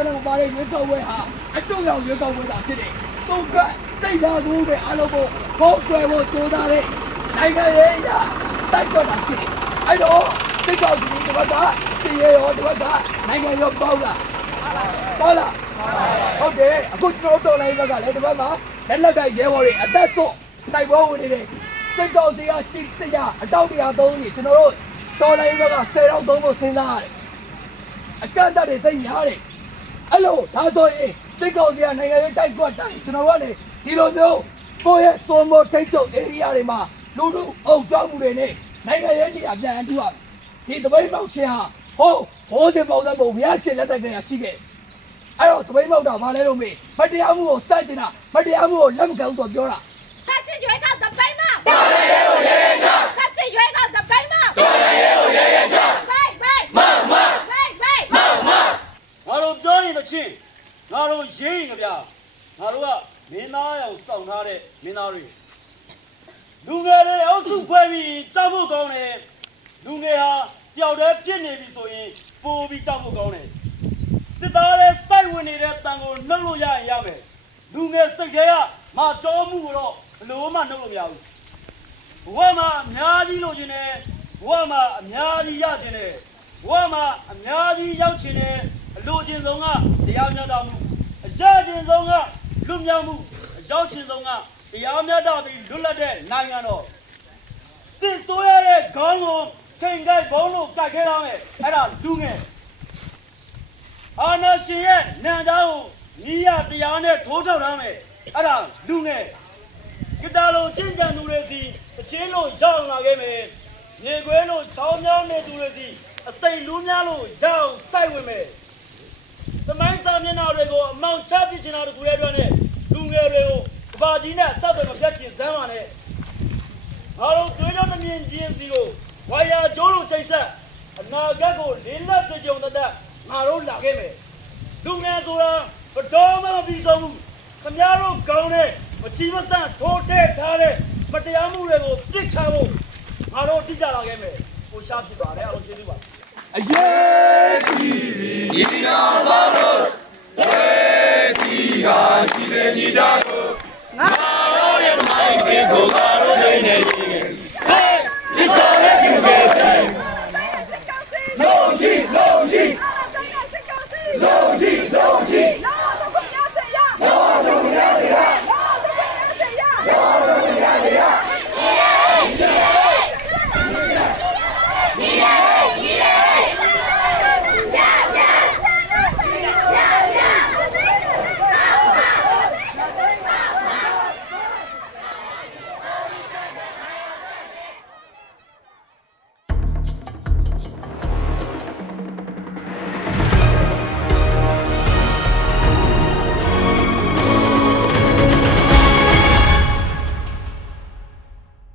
ဆန္ဒမပါတဲ့ရွေးကောက်ပွဲဟာအတုရောင်ရွေးကောက်ပွဲသာဖြစ်တယ်သူကစိတ်ဓာတ်ကိုပဲအလုံးကိုဘုတ်ကွယ်ဖို့ကြိုးစားတဲ့နိုင်ငံရေးအရာတိုက်တော့တာဖြစ်တယ်အဲ့တော့စိတ်ကောက်ကြီးဒီဘက်ကစီရဲရောဒီဘက်ကနိုင်ငံရောပေါက်လာပေါက်လာဟုတ်တယ်အခုကျွန်တော်တို့တော်လိုင်းဘက်ကလည်းဒီဘက်မှာလက်လက်တိုက်ရဲဘော်တွေအသက်ဆုံးတိုက်ပွဲဝင်နေတယ်စိတ်ကောက်တရားစိတ်တရားအတောက်တရားသုံးနေကျွန်တော်တို့တော်လိုင်းဘက်က10ရောက်သုံးဖို့စဉ်းစားရတယ်အကန့်အသတ်တွေသိများတယ် အဲ့လိုဒါဆိုရင်စိတ်ကောင်းစရာနိုင်ငံရေးတိုက်ကွက်တိုင်းကျွန်တော်တို့ကလည်းဒီလိုမျိုးကိုယ့်ရဲ့စုံမထိတ်ချုပ် area တွေမှာလူလူအုပ်ကြောင်းမှုတွေနဲ့နိုင်ငံရေးနေရာပြန်အတူရဒီတပိတ်မောက်ချင်းဟာဟိုးဟိုးတဲ့ပုံစံပုံဘုရားရှင်လက်ထက်ကရှိခဲ့အဲ့တော့တပိတ်မောက်တာဘာလဲလို့မေးမတရားမှုကိုစတင်တာမတရားမှုကိုလက်မခံဘူးတော့ပြောတာ ငါတို့ကမင်းသားရောင်စောင့်ထားတဲ့မင်းသားတွေလူငယ်တွေအုပ်စုဖွဲ့ပြီးကြောက်ဖို့ကောင်းတယ်လူငယ်ဟာတယောက်တည်းပြစ်နေပြီဆိုရင်ပိုပြီးကြောက်ဖို့ကောင်းတယ်တစ်သားလေးစိုက်ဝင်နေတဲ့တန်ကိုနှုတ်လို့ရရင်ရမယ်လူငယ်စိတ်ထဲကမတော်မှုကိုတော့ဘလို့မှနှုတ်လို့မရဘူးဘဝမှာအများကြီးလိုချင်တယ်ဘဝမှာအများကြီးရချင်တယ်ဘဝမှာအများကြီးရောက်ချင်တယ်အလိုချင်ဆုံးကတရားမျှတမှုအရချင်ဆုံးက လွတ်မြောက်မှုအရောက်ချင်ဆုံးကတရားမျှတပြီးလွတ်လပ်တဲ့နိုင်ငံတော်စစ်ဆိုးရတဲ့ခေါင်းကိုချိန်ကြိုက်ဘုံလို့ကြိုက်ခဲထားမယ်အဲ့ဒါလူငယ်အာနာရှင်ရဲ့နန္ဒာကိုနီးရတရားနဲ့ထိုးထောက်ထားမယ်အဲ့ဒါလူငယ်ကတာလိုကျင့်ကြံသူတွေစီအချင်းလို့ရောက်လာခဲ့မယ်ရေခွဲလို့ချောင်းများနေသူတွေစီအစိမ်လူးများလို့ရောက်စိုက်ဝင်မယ်သ မိုင်းစာမျက်နှာတွေကိုအမောင်ချပစ်ချင်တာတကူရဲ့အတွက်နဲ့လူငယ်တွေကိုကဘာကြီးနဲ့စောက်တယ်မပြတ်ချင်စမ်းပါနဲ့ငါတို့တွေးကြောင်းသမင်ချင်းစီကိုဝါယာကျိုးလိုချိတ်ဆက်အနာဂတ်ကိုလေးလက်ဆွကြုံတတ်ငါတို့လာခဲ့မယ်လူငယ်ဆိုတာဘတော်မှမပြီးဆုံးဘူးခမည်းတော်ကောင်းတဲ့မချီမဆန့်ထိုးတဲ့ထားတဲ့မတရားမှုတွေကိုပြစ်ချဖို့ငါတို့တိကျလာခဲ့မယ်ကိုရှားဖြစ်ပါတယ်အားလုံးကျေးဇူးပါအရေးကြီးပြီညီနာပါလို့ ဝဲစီကညီတဲ့ညီတာကိုငါတို့ရဲ့မိုင်းကိုငါတို့နေနေ